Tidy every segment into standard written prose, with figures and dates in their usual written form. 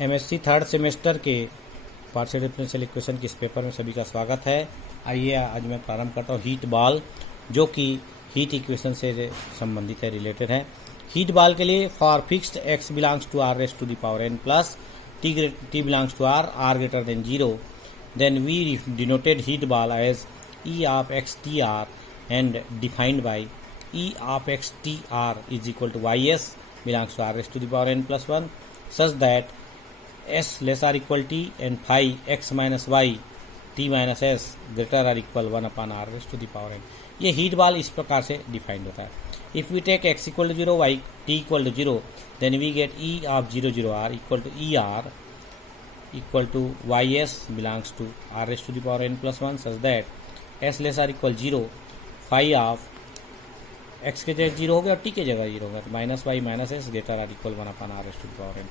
MSc third semester के partial differential equation के इस पेपर में सभी का स्वागत है। आइए आज मैं प्रारंभ करता हूँ हीट बॉल, जो कि हीट इक्वेशन से संबंधित है, रिलेटेड है। हीट बॉल के लिए for fixed x belongs to r raise to the power n plus t belongs to r greater than 0, then we denoted heat ball as e of x T r and defined by e of x T r is equal to y s belongs to r raise to the power n plus 1 such that s less or equal t and phi x minus y t minus s greater or equal 1 upon r raised to the power n। ये heat ball इस प्रकार से defined होता है। If we take x equal to 0 y t equal to 0 then we get e of 0 0 r equal to e r equal to y s belongs to r raised to the power n plus 1 such that s less or equal 0 phi of x के जगह 0 हो गया और t के जगह 0 होगा तो minus Y minus S greater और equal 1 upon r raised to the power n।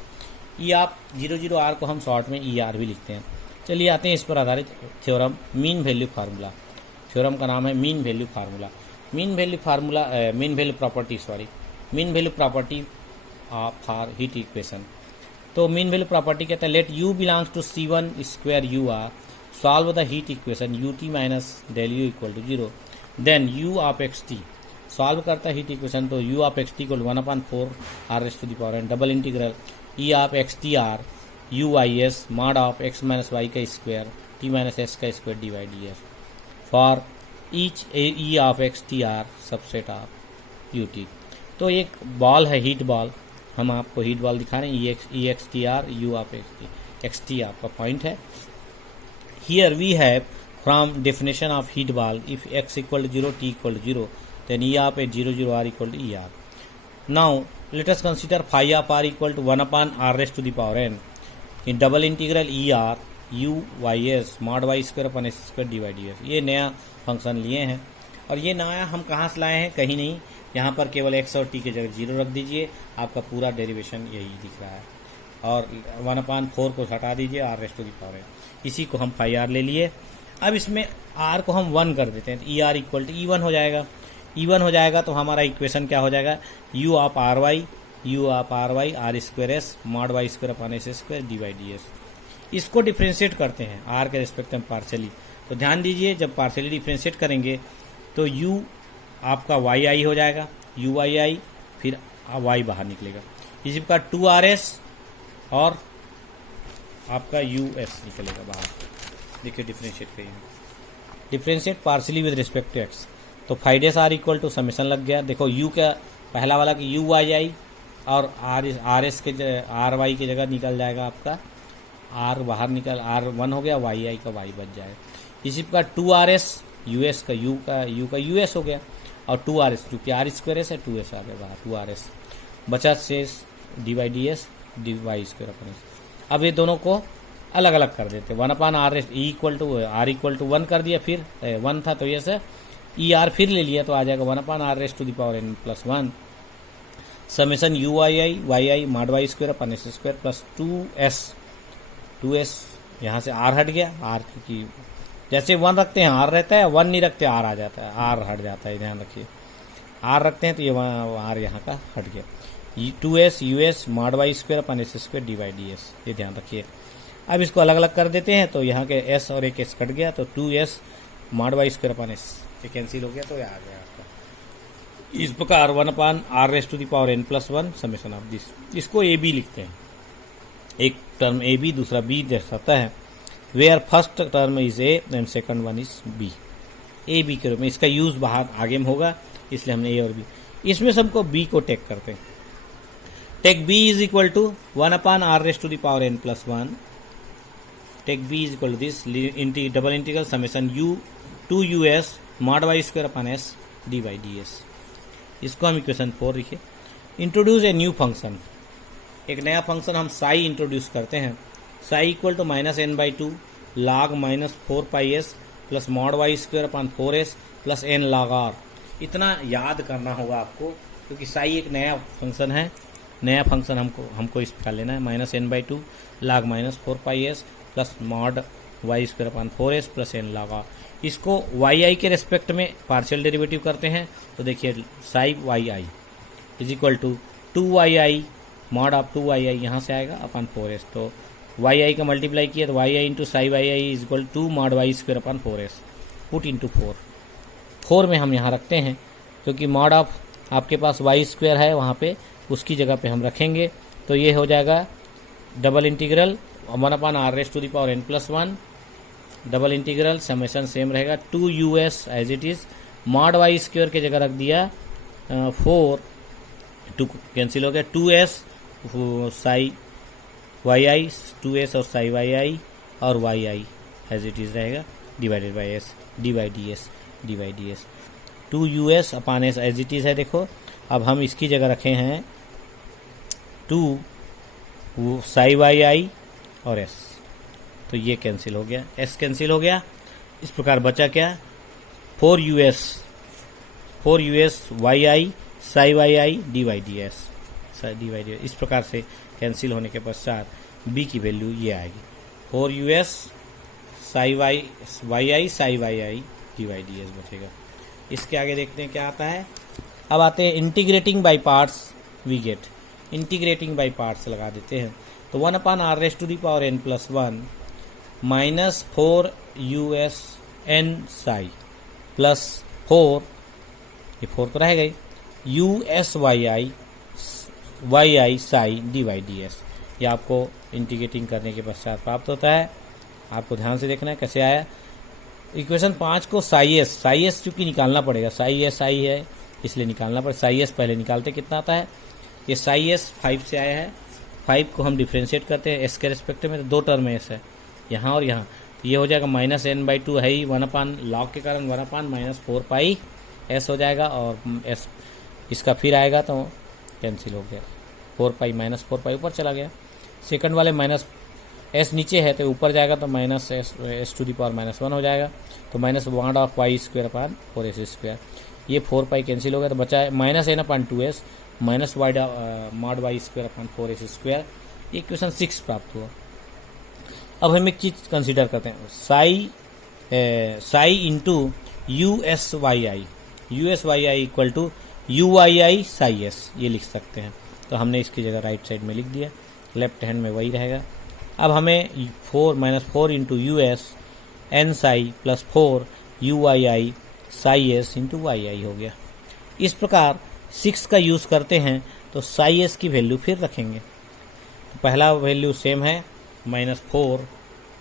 E आप 0 आर को हम शॉर्ट में ई आर भी लिखते हैं। चलिए आते हैं इस पर आधारित theorem mean value formula. Theorem का नाम है mean value formula. Mean value property for heat equation. तो मीन वैल्यू प्रॉपर्टी कहता है let u belongs to C1 square u are solve the heat equation u t minus del you equal to 0 then u of x t solve करता है heat equation तो u of x t equal 1/4 r raise to the power N double integral e of x T R u y s mod of x minus y का square t minus s का square d Y D s for each e of x T r subset of u t. तो एक ball है heat ball, हम आपको heat ball दिखा रहे हैं E X T R U of x T आपका पॉइंट है। Here we have from definition of heat ball if X equal to 0 T equal to 0 then E of 0 0 R equal to E R. Now let us consider phi of r equal to 1 upon r raised to the power n in double integral e r u y s mod y square upon s square dy ds। ये नया function लिए हैं और ये नया हम कहाँ से लाए हैं, कहीं नहीं, यहाँ पर केवल x और t के जगह 0 रख दीजिए, आपका पूरा डेरिवेशन यही दिख रहा है और 1/4 को हटा दीजिए r raised to the power n। इसी को हम phi r ले लिए। अब इसमें r को हम 1 कर देते हैं तो e r equal to e1 हो जाएगा। E1 हो जाएगा तो हमारा इक्वेशन क्या हो जाएगा, u of r y r square s mod y square upon s square d Y D S. इसको डिफ्रेंशिएट करते हैं r के रिस्पेक्ट में पार्शियली। तो ध्यान दीजिए जब पार्शियली डिफ्रेंशिएट करेंगे तो u आपका वाई आई हो जाएगा, u वाई आई फिर y बाहर निकलेगा, इसी प्रकार 2RS और आपका US निकलेगा बाहर। देखिए डिफ्रेंशिएट करिए, differentiate partially with respect to x तो phi dash are equal to summation लग गया। देखो यू का पहला वाला कि यू वाई आई और आर एस के आर वाई की जगह निकल जाएगा आपका आर बाहर निकल R1 हो गया, वाई आई का वाई बच जाएगा। इसी प्रकार 2RS US का यू का US हो गया और 2RS क्योंकि आर स्क्वायर एस है 2S आ गया बाहर 2RS बचा शेष d Y D s D y square upon s. अब ये दोनों को अलग अलग कर देते 1/r e equal to r equal to 1 कर दिया, फिर 1 था तो ये से ई आर फिर ले लिया तो आ जाएगा 1/r raise to the power n plus 1 summation u y i mod y square upon s square plus 2s यहाँ से r हट गया, r क्योंकि जैसे 1 रखते हैं r रहता है, 1 नहीं रखते r आ जाता है, r हट जाता है, ध्यान रखिए। r रखते हैं तो ये r यहाँ का हट गया। 2s us mod y square upon s square d Y D S, ये ध्यान रखिए। अब इसको अलग अलग कर देते हैं तो यहाँ के s और एक s कट गया तो 2s mod y square upon s ये कैंसिल हो गया तो ये आ गया आपका। इस प्रकार 1/r raise to the power n plus 1 summation of this. इसको ए बी लिखते हैं, एक टर्म ए बी दूसरा बी दर्शाता है, where first term is a and second one is b. A b के रूप में इसका यूज बाहर आगे में होगा इसलिए हमने ए और बी। इसमें से हमको बी को टेक करते हैं। Take b is equal to 1/r raise to the power n plus 1। Take b is equal to this double integral summation u 2us mod y square upon s D Y D S. इसको हम equation 4 लिखे। Introduce a new function, एक नया function हम Sai introduce करते हैं। Psi equal to -n/2 log -4πs plus mod y square upon 4s plus n log r। इतना याद करना होगा आपको क्योंकि साई एक नया फंक्शन है। नया फंक्शन हमको इस प्रकार लेना है -n/2 log -4πs plus mod y square upon 4s plus n log r। इसको वाई आई के रेस्पेक्ट में पार्शियल डेरिवेटिव करते हैं तो देखिए psi Y i is equal to 2 y i mod of 2yi यहाँ से आएगा अपन 4s, तो yi का मल्टीप्लाई किया तो yi into psi Y i is equal to mod y square upon 4s, put into 4 में हम यहाँ रखते हैं क्योंकि मॉड ऑफ आपके पास वाई स्क्वायर है वहाँ पे, उसकी जगह पे हम रखेंगे। तो ये हो जाएगा double integral 1/r⁻n+1 double integral summation same रहेगा 2us as it is, mod y square की जगह रख दिया 4, 2 कैंसिल हो गया, 2s साई वाई आई, 2s और साई वाई आई और Y I as it is रहेगा, divided by S D Y D S 2us upon S as it is है। देखो अब हम इसकी जगह रखे हैं 2 साई वाई आई और एस, तो ये कैंसिल हो गया, एस कैंसिल हो गया। इस प्रकार बचा क्या 4us y i psi Y i d Y D s, इस प्रकार से कैंसिल होने के पश्चात b की वैल्यू ये आएगी 4us psi Y i psi Y i d Y D s बचेगा। इसके आगे देखते हैं क्या आता है। अब आते हैं integrating by parts, we get integrating by parts लगा देते हैं, तो 1/r⁻n+1 minus 4us_n Sai plus 4, ये 4 तो रह गई, us_y_i psi d Y D S, ये आपको इंटीग्रेटिंग करने के पश्चात प्राप्त होता है। आपको ध्यान से देखना है कैसे आया। इक्वेशन 5 को साई एस चूंकि निकालना पड़ेगा, साई एस आई है इसलिए निकालना पड़ेगा, साई एस पहले निकालते कितना आता है। ये साई एस 5 से आया है, 5 को हम डिफ्रेंशिएट करते हैं एस के रेस्पेक्टिव में, तो 2 टर्म एस है यहाँ और यहाँ, तो ये हो जाएगा -n/2 है ही 1/log के कारण 1/-4 s हो जाएगा, और s इसका फिर आएगा तो कैंसिल हो गया, 4 ऊपर चला गया। सेकंड वाले माइनस s नीचे है तो ऊपर जाएगा तो -s⁻⁻1 हो जाएगा, तो -1/y²/4s², ये 4 कैंसिल हो गया, तो बचा है -n/2s -y²/4s², ये इक्वेशन 6 प्राप्त हुआ। अब हम एक चीज़ कंसीडर करते हैं, psi into usyi equal to ui psi s, ये लिख सकते हैं, तो हमने इसकी जगह राइट साइड में लिख दिया, लेफ्ट हैंड में वही रहेगा। अब हमें 4 into us n psi plus 4 ui psi S into Y I हो गया। इस प्रकार 6 का यूज़ करते हैं तो साई एस की वैल्यू फिर रखेंगे, तो पहला वैल्यू सेम है -4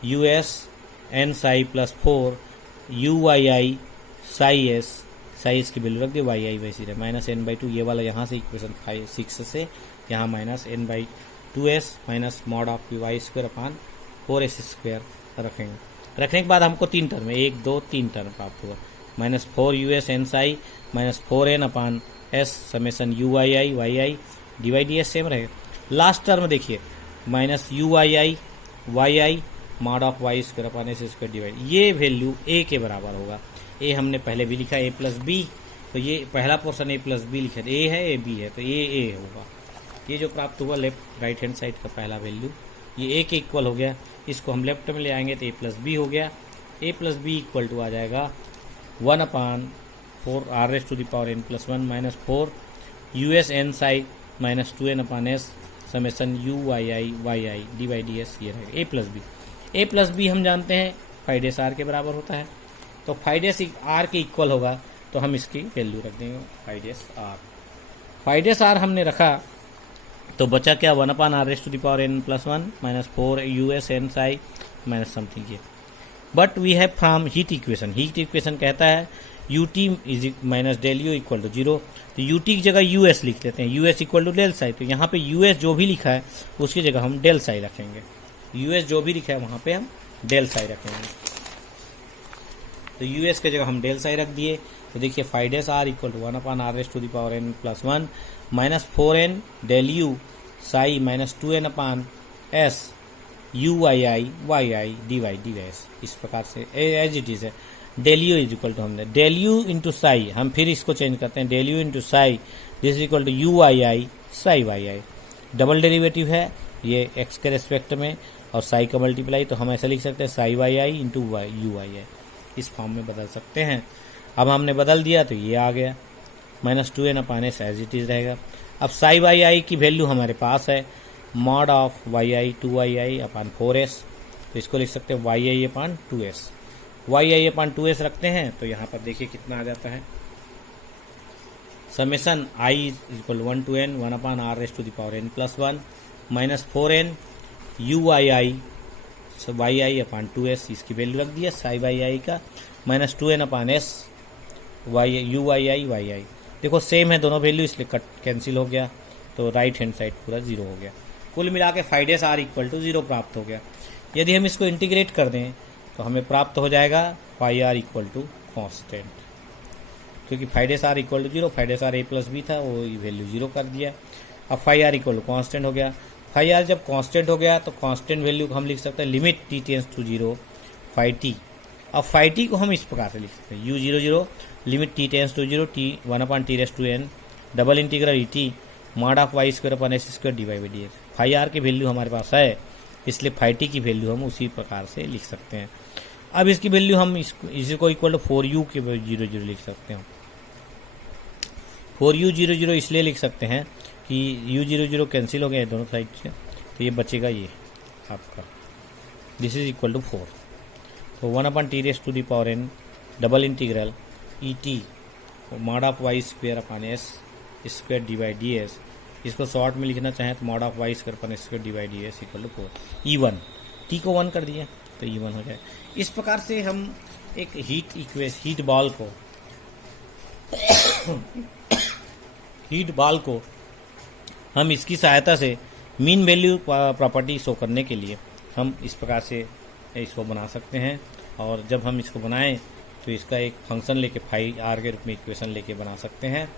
us n psi plus 4 ui psi S की वैल्यू रख दी, वाई आई वैसी रहे -n/2, ये वाला यहाँ से इक्वेशन 6 से यहाँ -n/2s minus mod of y²/4s² रखेंगे। रखने के बाद हमको 3 टर्म, 1 2 3 टर्म प्राप्त हुआ, -4us n psi -4n/s summation ui yi D Y D s same रहेगा। लास्ट टर्म देखिए -ui yi mod of y²/s² divide, ये वैल्यू a के बराबर होगा। a हमने पहले भी लिखा a प्लस बी, तो ये पहला पोर्शन a प्लस बी लिखा, a है a b है तो a होगा। ये जो प्राप्त हुआ लेफ्ट राइट हैंड साइड का पहला वैल्यू, ये a के इक्वल हो गया, इसको हम लेफ्ट में ले आएंगे तो a प्लस बी हो गया, a plus B equal to आ जाएगा 1/4r⁻n+1 minus 4 us n psi -2n/s summation ui yi D Y D S, ये रहेगा a प्लस बी हम जानते हैं फाइडेस r के बराबर होता है, तो फाइडेस r के इक्वल होगा, तो हम इसकी वैल्यू रख देंगे फाइडेस r हमने रखा, तो बचा क्या 1/r⁻n+1 minus 4 us n psi minus something ये। But we have from heat equation कहता है ut minus del you equal to 0, तो ut की जगह us लिख लेते हैं, us equal to del psi, तो यहाँ पे us जो भी लिखा है उसकी जगह हम डेल साई रखेंगे, us जो भी लिखा है वहाँ पे हम डेल साई रखेंगे, तो us की जगह हम डेल साई रख दिए, तो देखिए phi dash r equal to 1/r⁻n+1 minus 4n del u psi -2n/s ui yi D Y D s, इस प्रकार से एज इट इज है। Del u is equal to हमने डेल यू इंटू साई, हम फिर इसको चेंज करते हैं, del u into psi this is equal to ui psi yi, double derivative है ये x के रेस्पेक्ट में और साई का मल्टीप्लाई, तो हम ऐसा लिख सकते हैं साई yi इंटू ui, इस फॉर्म में बदल सकते हैं। अब हमने बदल दिया तो ये आ गया -2n/s एज इट इज रहेगा। अब साई वाई आई की वैल्यू हमारे पास है mod of y i 2YI upon 4S, तो इसको लिख सकते हैं YI upon 2S। YI upon 2S रखते हैं तो यहाँ पर देखिए कितना आ जाता है, summation i equal 1 to n 1 upon r raise to the power n plus 1 minus 4n UYI YI upon 2S, इसकी वैल्यू रख दिया साई वाई आई का, minus 2n upon S UYI YI। देखो सेम है दोनों वैल्यू, इसलिए कट कैंसिल हो गया, तो राइट हैंड साइड पूरा 0 हो गया। कुल मिला के phi days are equal to 0 प्राप्त हो गया। यदि हम इसको इंटीग्रेट कर दें तो हमें प्राप्त हो जाएगा phi R equal to constant, क्योंकि phi days are equal to 0, phi days R A plus B था, वो वैल्यू 0 कर दिया। अब phi R equal to constant हो गया। फाई आर जब कॉन्स्टेंट हो गया तो कॉन्स्टेंट वैल्यू को हम लिख सकते हैं limit t tends to 0 phi t. अब फाई टी को हम इस प्रकार से लिख सकते हैं U00 limit t tends to 0 t 1 upon T raise to n double integral t mod of Y square upon s square divide by d s. Phi r की वैल्यू हमारे पास है, इसलिए फाई टी की वैल्यू हम उसी प्रकार से लिख सकते हैं। अब इसकी वैल्यू हम इसी को इक्वल टू 4u के 00 लिख सकते हैं। 4u00 इसलिए लिख सकते हैं कि u00 कैंसिल हो गया है दोनों साइड से, तो ये बचेगा ये आपका, दिस इज इक्वल टू 4। तो 1 upon T raise to the power n double integral E T mod of Y square upon S square divide D S. इसको शॉर्ट में लिखना चाहें तो mod of Y square upon square divide D S equal to 4। E1 T को 1 कर दिया तो E1 हो जाए। इस प्रकार से हम एक हीट बॉल को हम इसकी सहायता से मीन वैल्यू प्रॉपर्टी शो करने के लिए हम इस प्रकार से इसको बना सकते हैं। और जब हम इसको बनाएं तो इसका एक फंक्शन लेके फाई आर के रूप में इक्वेशन लेके बना सकते हैं,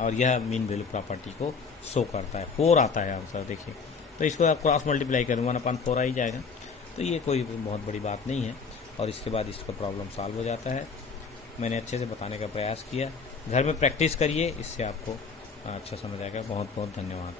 और यह मीन वैल्यू प्रॉपर्टी को शो करता है। 4 आता है आंसर, देखिए तो इसको आप क्रॉस मल्टीप्लाई करें 1 अपान 4 आ ही जाएगा, तो ये कोई बहुत बड़ी बात नहीं है। और इसके बाद इसका प्रॉब्लम सॉल्व हो जाता है। मैंने अच्छे से बताने का प्रयास किया, घर में प्रैक्टिस करिए, इससे आपको अच्छा समझ आएगा। बहुत बहुत धन्यवाद।